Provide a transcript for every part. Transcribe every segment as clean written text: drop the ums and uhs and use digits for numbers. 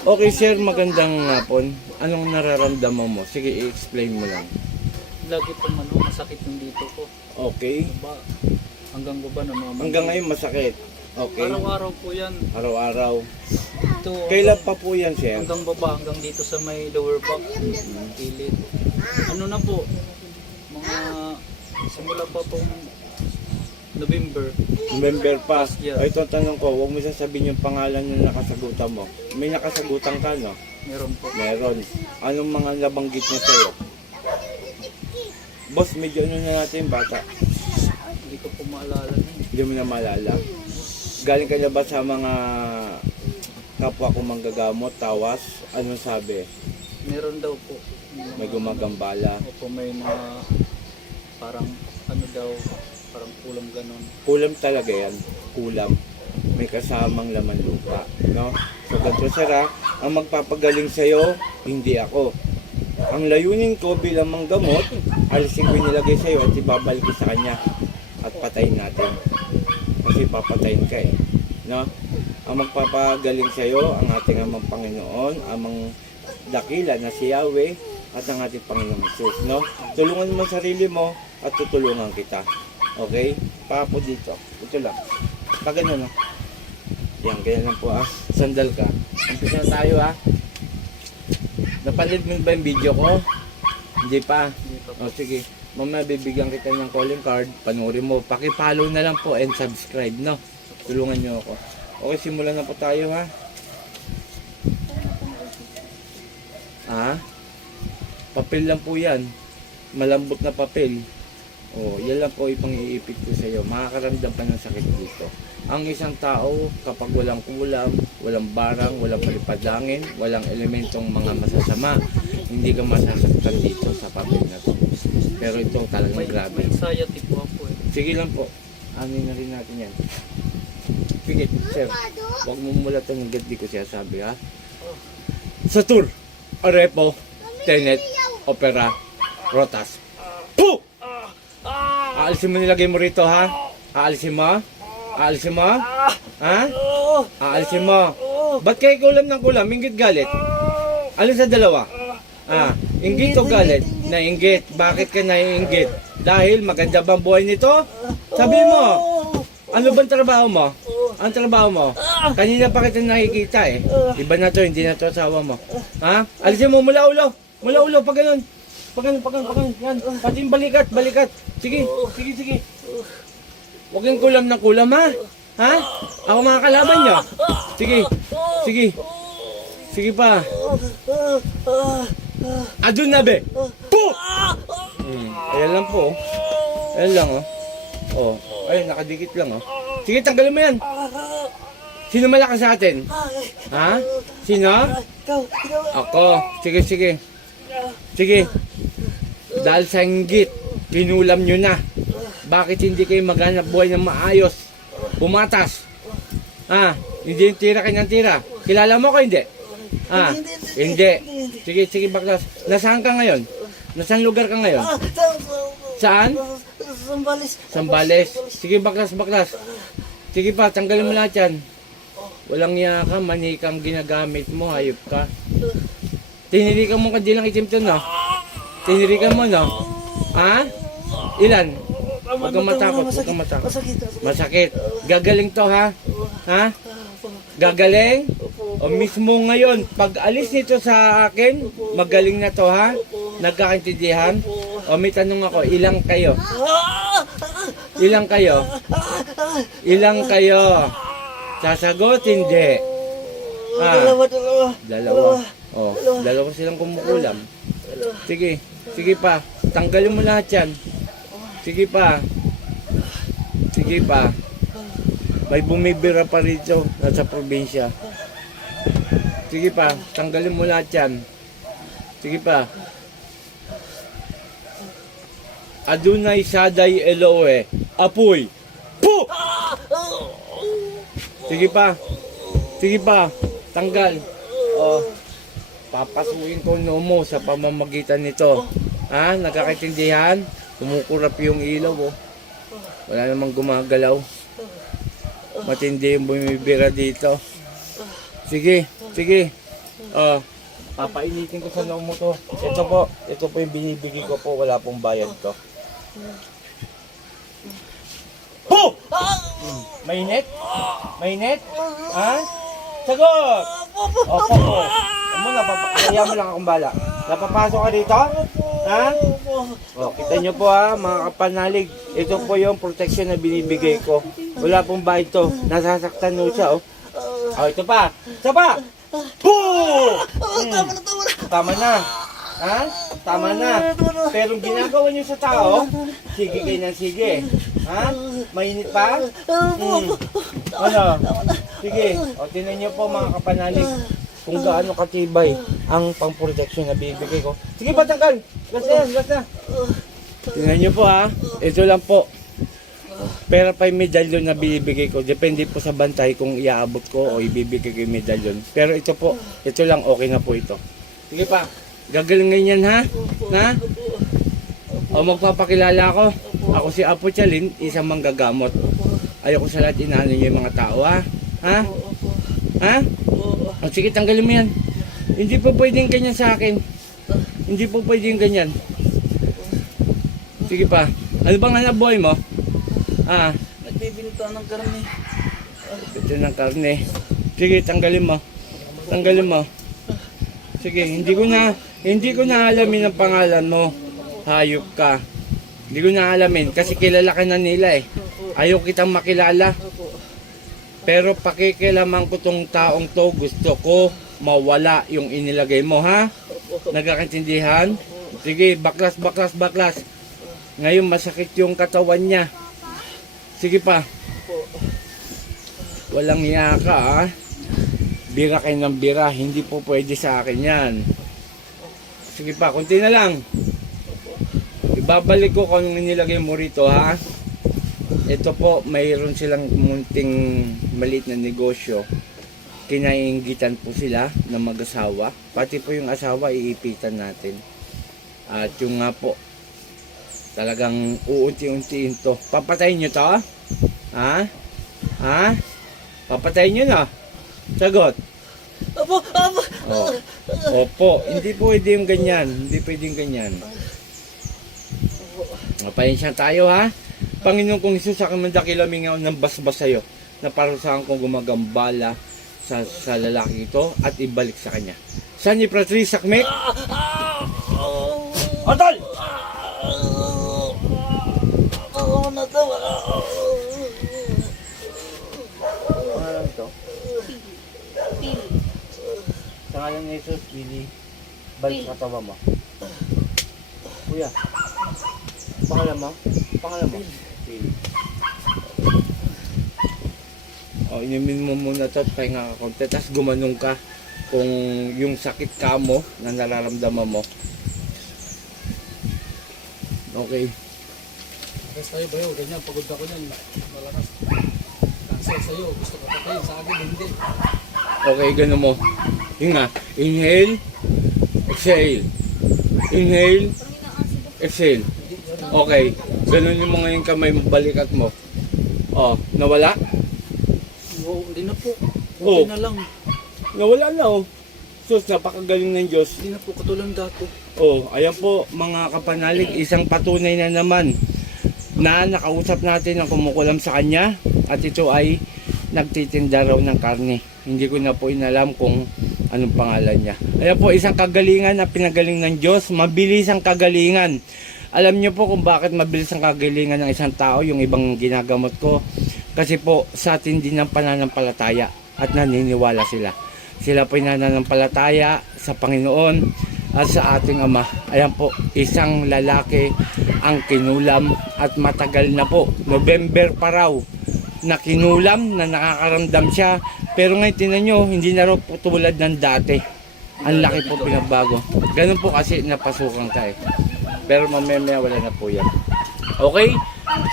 Okay sir, magandang hapon. Anong nararamdaman mo? Sige, i-explain mo lang. Lagi po masakit yung dito ko. Okay. Ba, hanggang baba na mga Hanggang ngayon masakit. Okay. Araw-araw po yan. Araw-araw. Ito, Kailan pa po yan sir? hanggang baba, hanggang dito sa may lower back. Kilid. Ano na po? Mga simula pa pong November. November pa. Yeah. O ito ang tanong ko, huwag mo sasabihin yung pangalan ng nakasagutan mo. May nakasagutan ka, no? Meron po. Meron. Anong mga nabanggit niya sa'yo? Boss, medyo ano na natin yung bata. Hindi ko po maalala na. Hindi mo na maalala. Galing ka na ba sa mga kapwa ko manggagamot, tawas? Anong sabi? Meron daw po. May gumagambala. Opo, may mga parang ano daw, parang kulang ganon. Kulam talaga yan. Kulam. May kasamang laman lupa. No? So, ganito sir ha, ang magpapagaling sa'yo, hindi ako. Ang layunin ko bilang manggamot, alisin ko yung nilagay sa'yo at ibabalik ko sa kanya at patayin natin. Kasi papatayin ka eh. No? Ang magpapagaling sa'yo, ang ating amang Panginoon, amang dakila na si Yahweh at ang ating Panginoong Jesus. No? Tulungan mo ang sarili mo at tutulungan kita. Okay? Papo dito. Ito lang. Pag ano, no? Yan, ganyan lang po ah. Sandal ka. Umpisa na tayo ah. Napanood mo ba yung video ko? Hindi pa. Hindi pa po. O sige. Mamaya bibigyan kita ng calling card. Panoorin mo. Paki-follow na lang po and subscribe, no? Tulungan nyo ako. Okay, simulan na po tayo ha. Ah? Papel lang po yan. Malambot na papel. Oh, yan lang po ipang iipit ko sa iyo. Makakaramdam ka ng sakit dito. Ang isang tao, kapag walang kulam, walang barang, walang palipadangin, walang elementong mga masasama, hindi ka masasaktan dito sa papel na to. Pero ito talagang grabe. May anxiety po ako eh. Sige lang po. Ano na rin natin yan. Sige, sir. Huwag mo mulatan ng gandi ko siya sabi ha. Satur, Arepo, Tenet, Opera, Rotas. Puh! Aalisin mo nilagay mo rito ha? Aalisin mo? Aalisin mo? Ha? Aalisin mo? Ba't kayo kulam ng kulam? Inggit galit? Alin sa dalawa? Ah, inggit o galit? Nainggit. Bakit ka naiinggit? Dahil maganda bang buhay nito? Sabi mo. Ano bang trabaho mo? Ang trabaho mo? Kanina pa kita nakikita eh. Iba na to, hindi na to asawa mo. Ha? Alisin mo mula ulo. Mula ulo, pag ganun. Pag ganun. Yan. Pati yung balikat. Sige. Huwag yung kulam ng kulam ha. Ha? Ako mga kalaban niya. Sige pa. Adun na be. Puh! Ayan lang po. Ayan lang oh. Oh. Ayun, nakadikit lang oh. Sige, tanggalin mo yan. Sino malakas sa atin? Ha? Sino? Ako. Sige. Dahil sa inggit, kinulam nyo na. Bakit hindi kayo maghanap buhay ng maayos? Bumatas. Hindi yung tira kayo ng tira. Kilala mo ko hindi? Hindi. Sige, baklas. Nasaan ka ngayon? Nasaan lugar ka ngayon? Saan? Sambales. Sige, baklas. Sige pa, tanggalin mo lahat yan. Walang iya ka, manikang ginagamit mo, hayop ka. Tinirikan mo kadilang itim to, no? Tinirikan mo, no? Ha? Ilan? Huwag kang matakot. Masakit. Gagaling to, ha? Ha? Gagaling? O mismo ngayon, pag alis nito sa akin, magaling na to, ha? Nagkakaintindihan? O may tanong ako, ilang kayo? Sasagot, hindi. Dalawa. O, dalawa silang kumukulam. Sige pa. Tanggalin mo lahat yan. Sige pa. May bumibira pa rito nasa probinsya. Sige pa. Tanggalin mo lahat yan. Sige pa. Adunay Saday Eloe. Apoy. Puh! Sige pa. Tanggal. Oh. Papasukin ko mo sa pamamagitan nito. Ha? Nagkakaintindihan? Kumukurap yung ilaw oh. Wala namang gumagalaw. Matindi yung bumibira dito. Sige. Papainitin ko sa loob mo to. Ito po yung binibigay ko po, wala pong bayad to. Po! Mainit? Mainit? Ha? Sagot! Opo po. Ano mo, kaya mo lang akong bala. Napapasok ka dito? Ha? O, kita nyo po ha, mga kapanalig. Ito po yung protection na binibigay ko. Wala pong bayad to. Nasasaktan mo siya, oh. O, ito pa. Isa pa! Poo! Tama na. Ha? Tama na. Pero ginagawa nyo sa tao, sige kayo ng sige. Ha? Mainit pa? Ano? Sige. O, tinan nyo po mga kapanalig kung gaano katibay ang pang-protection na bibigay ko. Sige, patanggal. Last na yan, last na. Tingnan nyo po ha. Ito lang po. Pero pa yung medalyon na binibigay ko, depende po sa bantay kung iaabot ko o ibibigay ko yung medalyon. Pero ito po, ito lang, okay na po ito. Sige pa, gagalingin yan ha? Ha? O magpapakilala ako. Ako si Apo Chalin, isang manggagamot. Ayoko sa lahat inaano nyo yung mga tao ha? Ha? Ha? O sige, tanggalin mo yan. Hindi po pwedeng ganyan sa akin. Hindi po pwedeng ganyan. Sige pa, ano bang hanap buhay mo? Ah, Nagbibinta ng karne. ito ng karne. Sige, tanggalin mo. Tanggalin mo. Sige, hindi ko na alamin ang pangalan mo. Hayop ka. Hindi ko na alamin kasi kilala ka na nila eh. Ayaw kitang makilala. Pero pakikilaman ko tong taong to, gusto ko mawala yung inilagay mo, ha? Nagkakaintindihan? Sige, baklas. Ngayon masakit yung katawan niya. Sige pa. Walang hiya ka, ha? Bira kayo ng bira. Hindi po pwede sa akin yan. Sige pa, kunti na lang. Ibabalik ko kung anong nilagay mo rito, ha? Ito po, mayroon silang munting maliit na negosyo. Kinainggitan po sila ng mag-asawa. Pati po yung asawa, iipitan natin. At yung nga po, talagang uunti-untiin to. Papatayin nyo to? Ha? Ha? Papatayin nyo na? Sagot. Apo! Oh. Opo, hindi po pwede yung ganyan. Hindi pwedeng ganyan. Mapayensya tayo ha. Panginoon kong Isus, sa akin mandakilamingaw ng basbas sa'yo na parusahan kong gumagambala sa lalaki ito at ibalik sa kanya. Saan ni Pratri Sakmek? Otol! Pangalan ito? Sa ngalan ni Jesus, Billy, balik sa katawa mo. Kuya, pangalan mo? Billy. O, inumin mo muna ito at pahinga ka konti. Tapos gumanong ka kung yung sakit ka mo na nararamdaman mo. Okay. Kasi tayo bayo, ganyan, pagod ako niyan, malakas. Cancel sa'yo, gusto ko patayin, sa akin hindi. Okay, ganun mo. Yun nga, inhale, exhale. Inhale, exhale. Okay, ganun yung mga yung kamay mo, balikat mo. Oh, nawala? Oo, hindi na po. Oo. Okay na lang. Nawala na oh. Sus, napakagaling ng Diyos. Hindi na po katulad dati. Oh, ayan po mga kapanalig, isang patunay na naman na nakausap natin ang kumukulam sa kanya at ito ay nagtitinda raw ng karne. Hindi ko na po inalam kung anong pangalan niya. Ayan po, isang kagalingan na pinagaling ng Diyos, mabilis ang kagalingan. Alam niyo po kung bakit mabilis ang kagalingan ng isang tao, yung ibang ginagamot ko. Kasi po sa tindi ng pananampalataya at naniniwala sila. Sila po nananampalataya sa Panginoon at sa ating Ama. Ayan po, isang lalaki ang kinulam at matagal na po. November pa raw na kinulam, na nakakaramdam siya. Pero ngayon tinan nyo, hindi na raw po tulad ng dati. Ang laki po pinagbago. Ganun po kasi napasukan tayo. Pero mamaya wala na po yan. Okay?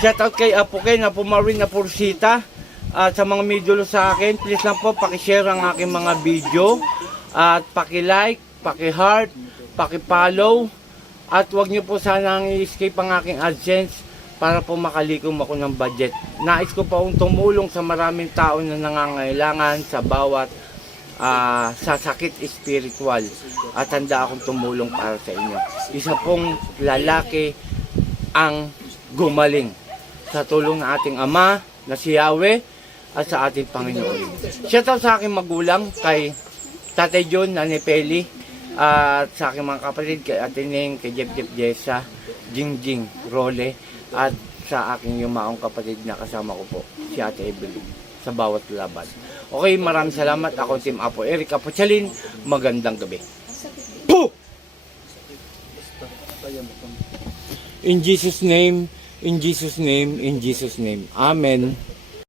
Shoutout kay Apo Ken, Apo Marvin, Apo Rosita. At sa mga medyo sa akin, please lang po pakishare ang aking mga video. At paki-like, paki-heart, paki-follow. At huwag nyo po sanang i-escape ang aking AdSense para po makalikom ako ng budget. Nais ko pa tumulong sa maraming tao na nangangailangan sa bawat sa sakit spiritual at handa akong tumulong para sa inyo. Isa pong lalaki ang gumaling sa tulong ng ating Ama na si Yahweh at sa ating Panginoon. Shoutout sa aking magulang, kay Tatay John, Nanay Peli, at sa aking mga kapatid, kay Ate Ning, kay Jeff Jessa, Jingjing, Role, at sa aking yumaong kapatid na kasama ko po, si Ate Evelyn, sa bawat laban. Okay, maraming salamat. Ako Team Apo Eric Apochalin. Magandang gabi. Puh! Kaya mo pang In Jesus' name, in Jesus' name, in Jesus' name. Amen.